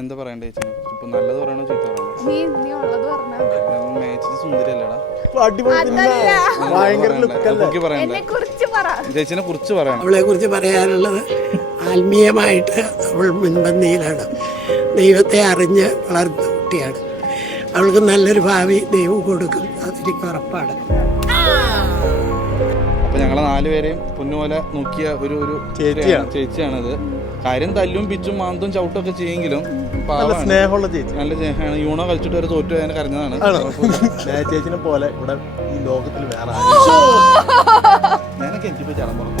എന്താ പറയണ്ടേ ചേച്ചി? ഇപ്പൊ നല്ലത് പറയണോ ചീത്ത പറയണോ? ചേച്ചി സുന്ദരിയല്ലേടാ? ചേച്ചിനെ കുറിച്ച് പറയണം. അവളെ കുറിച്ച് പറയാനുള്ളത് ആത്മീയമായിട്ട് അവൾ മുൻപന്തിയിലാണ്. ദൈവത്തെ അറിഞ്ഞ് വളർന്ന കുട്ടിയാണ്. അവൾക്ക് നല്ലൊരു ഭാവി ദൈവം കൊടുക്കും, അതെനിക്ക് ഉറപ്പാണ്. അപ്പൊ ഞങ്ങളെ 4 പേരെയും പൊന്നുപോലെ നോക്കിയ ഒരു ചേച്ചിയാണിത്. കാര്യം തല്ലും പിച്ചും മാന്തും ചവിട്ടൊക്കെ ചെയ്യെങ്കിലും സ്നേഹമുള്ള ചേച്ചി, നല്ല സ്നേഹമാണ്. യൂണോ കളിച്ചിട്ട് വരെ തോറ്റു അതിനെ കരഞ്ഞതാണ്. ചേച്ചിനെ പോലെ ഇവിടെ ഈ ലോകത്തിൽ വേറെ ഞാനൊക്കെ എനിക്ക് പോയി ചടം പറഞ്ഞു.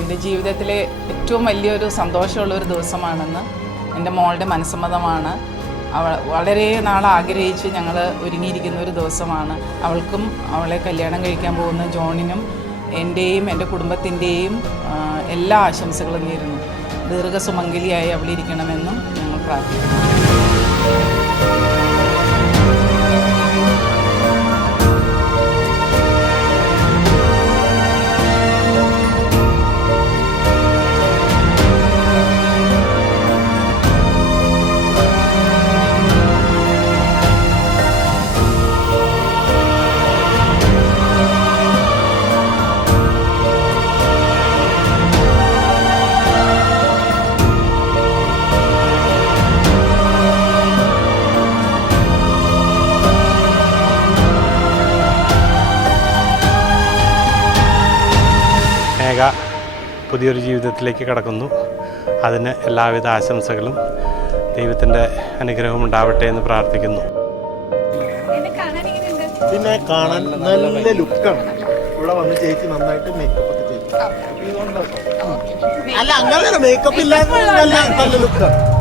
എൻ്റെ ജീവിതത്തിലെ ഏറ്റവും വലിയൊരു സന്തോഷമുള്ളൊരു ദിവസമാണെന്ന്. എൻ്റെ മോളുടെ മനസ്സമ്മതമാണ്. വളരെ നാൾ ആഗ്രഹിച്ച് ഞങ്ങൾ ഒരുങ്ങിയിരിക്കുന്ന ഒരു ദിവസമാണ്. അവൾക്കും അവളെ കല്യാണം കഴിക്കാൻ പോകുന്ന ജോണിനും എൻ്റെയും എൻ്റെ കുടുംബത്തിൻ്റെയും എല്ലാ ആശംസകളും നേരുന്നു. ദീർഘസുമംഗലിയായി അവളിരിക്കണമെന്നും ഞങ്ങൾ പ്രാർത്ഥിക്കുന്നു. പുതിയൊരു ജീവിതത്തിലേക്ക് കടക്കുന്നു. അതിന് എല്ലാവിധ ആശംസകളും ദൈവത്തിൻ്റെ അനുഗ്രഹം ഉണ്ടാവട്ടെ എന്ന് പ്രാർത്ഥിക്കുന്നു. പിന്നെ കാണാൻ നല്ല ലുക്കാണ്. ഇവിടെ വന്ന് ചേച്ചി നന്നായിട്ട് മേക്കപ്പ് ഒക്കെ ചെയ്തു. അല്ല അങ്ങനെ മേക്കപ്പ് ഇല്ലാതെ നല്ല ലുക്കാണ്.